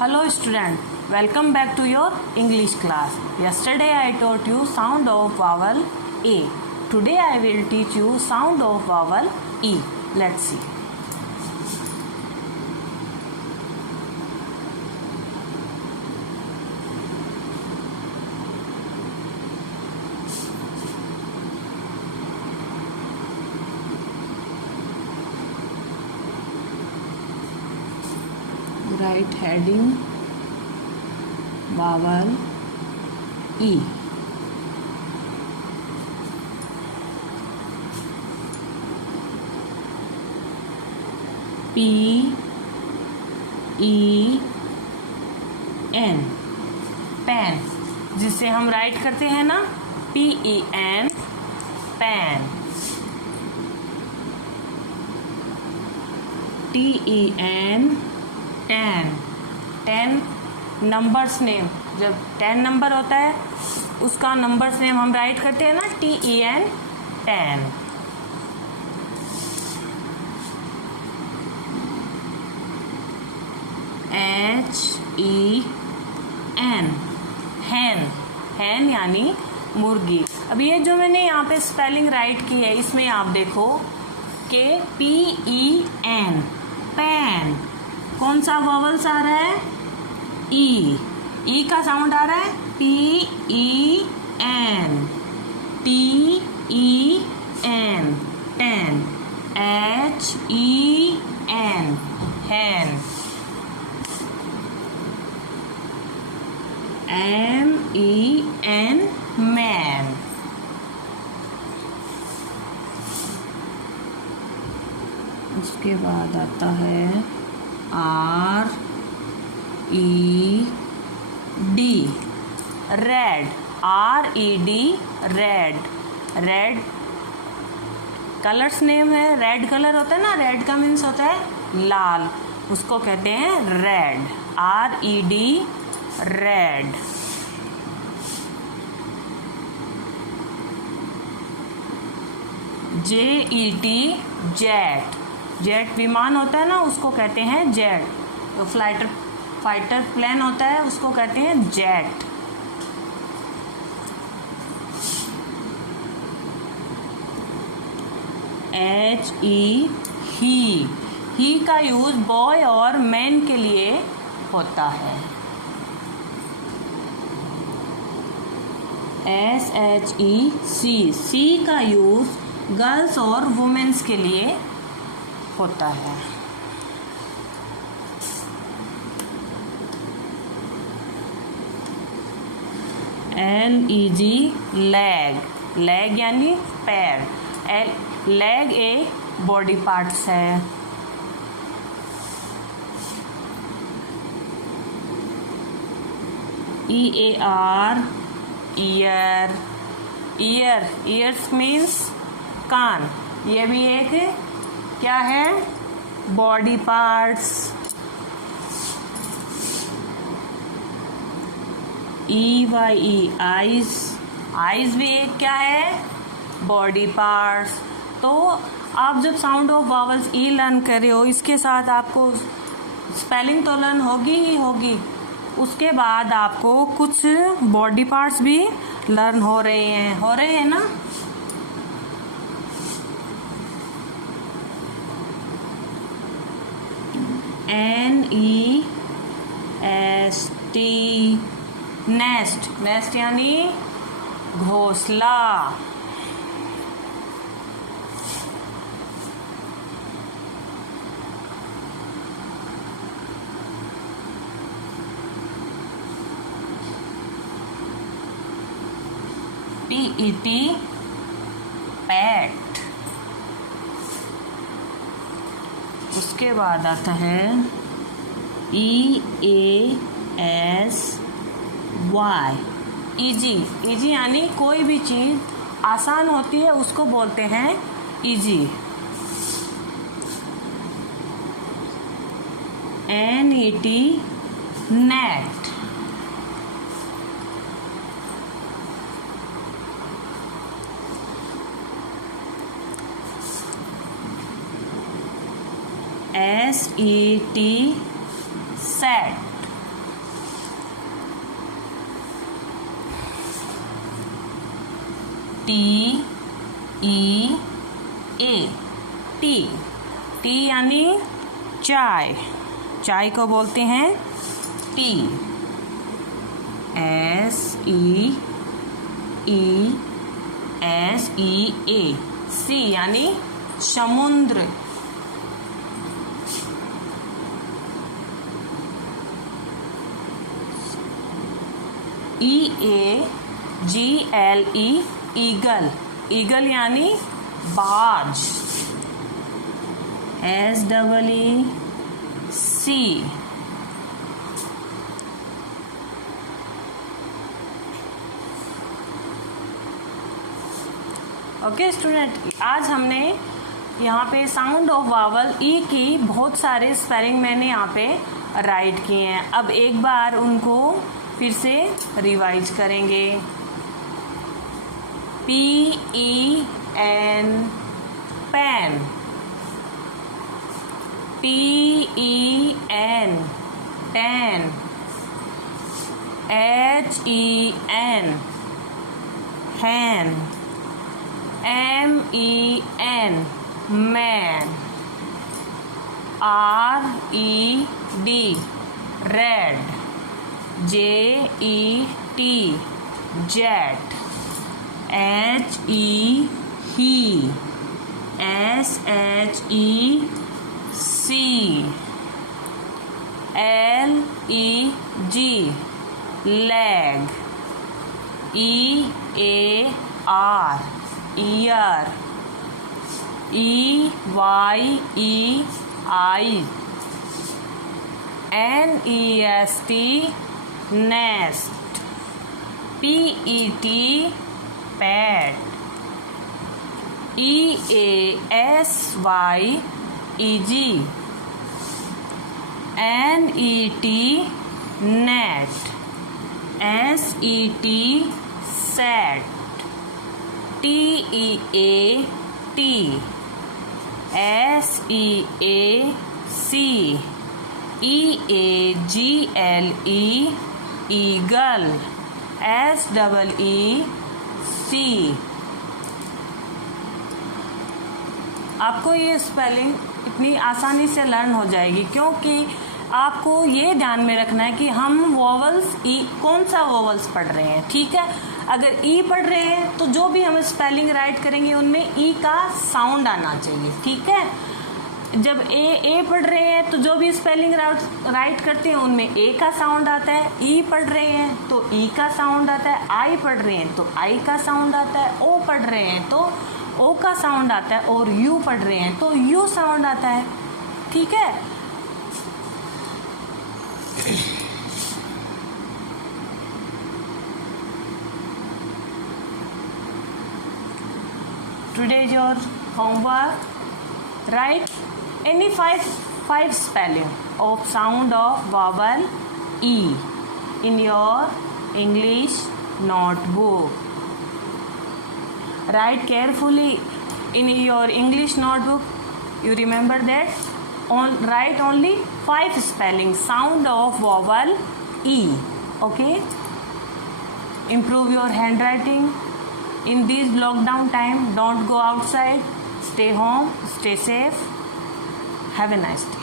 Hello student, welcome back to your English class. Yesterday I taught you sound of vowel A. Today I will teach you sound of vowel E. Let's see. Write heading vowel E. P E N pen, जिसे हम write करते हैं ना PEN pen. TEN ten. 10 numbers name, जब 10 number होता है उसका numbers name हम राइट करते हैं ना TEN टेन. HEN हैन. हैन यानी मुर्गी. अब ये जो मैंने यहाँ पे स्पेलिंग राइट की है इसमें आप देखो कि PEN पैन. कौन सा वॉवल्स आ रहा है? ई. ई का साउंड आ रहा है PEN. TEN ten. HEN hen. MEN man. उसके बाद आता है RED red. RED red. Red colours name है. रेड कलर होता है ना, रेड का मीन्स होता है लाल, उसको कहते हैं red. RED red. JET jet. Jet विमान होता है ना उसको कहते हैं जेट. तो फाइटर प्लेन होता है उसको कहते हैं जेट. ही का यूज बॉय और मैन के लिए होता है. सी का यूज गर्ल्स और वुमेन्स के लिए होता है. LEG leg. लेग यानी पैर. लेग एक बॉडी पार्ट्स है. EAR year. ईयर्स मीन्स कान. ये भी एक क्या है? Body parts. EYE eyes. Eyes भी एक क्या है? Body parts. तो आप जब sound of vowels E learn कर रहे हो इसके साथ आपको स्पेलिंग तो लर्न होगी ही होगी. उसके बाद आपको कुछ बॉडी पार्ट्स भी लर्न हो रहे हैं ना. NEST nest. नेस्ट यानी घोंसला. PET PAT. उसके बाद आता है EASY इजी. इजी यानी कोई भी चीज आसान होती है उसको बोलते हैं easy. NET net. SET set. T E A, T. T यानी चाय, चाय को बोलते हैं टी। SEA, सी यानी समुद्र। EAGLE, ईगल, ईगल यानी बाज। SEEC, ओके स्टूडेंट, आज हमने यहाँ पे साउंड ऑफ वावल ई की बहुत सारे स्पेलिंग मैंने यहाँ पे राइट किए हैं। अब एक बार उनको फिर से रिवाइज करेंगे। PEN, pen. TEN, ten. HEN, hen. MEN, men. RED, red. JET, jet. HE, he. SHEC, LEG, leg. EAR, ear. EYE, eye. NEST, nest. PET, pet. EASYEG, NET, net. SET, set. TEAT, SEAC, EAGLE, eagle. SEEC। आपको ये spelling इतनी आसानी से learn हो जाएगी क्योंकि आपको ये ध्यान में रखना है कि हम वोवल्स ई कौन सा वोवल्स पढ़ रहे हैं। ठीक है, अगर ई पढ़ रहे हैं तो जो भी हम स्पेलिंग राइट करेंगे उनमें ई का साउंड आना चाहिए। ठीक है, जब ए पढ़ रहे हैं तो जो भी स्पेलिंग राइट करते हैं उनमें ए का साउंड आता है। ई पढ़ रहे हैं तो ई का साउंड आता है। आई पढ़ रहे हैं तो आई का साउंड आता है। ओ पढ़ रहे हैं तो ओ का साउंड आता है। और यू पढ़ रहे हैं तो यू साउंड आता है। ठीक है, today is your homework. Write any five spelling of sound of vowel E in your English notebook. Write carefully in your English notebook. You remember that? Write only 5 spelling sound of vowel E. Okay? Improve your handwriting. In this lockdown time, don't go outside. Stay home. Stay safe. Have a nice day.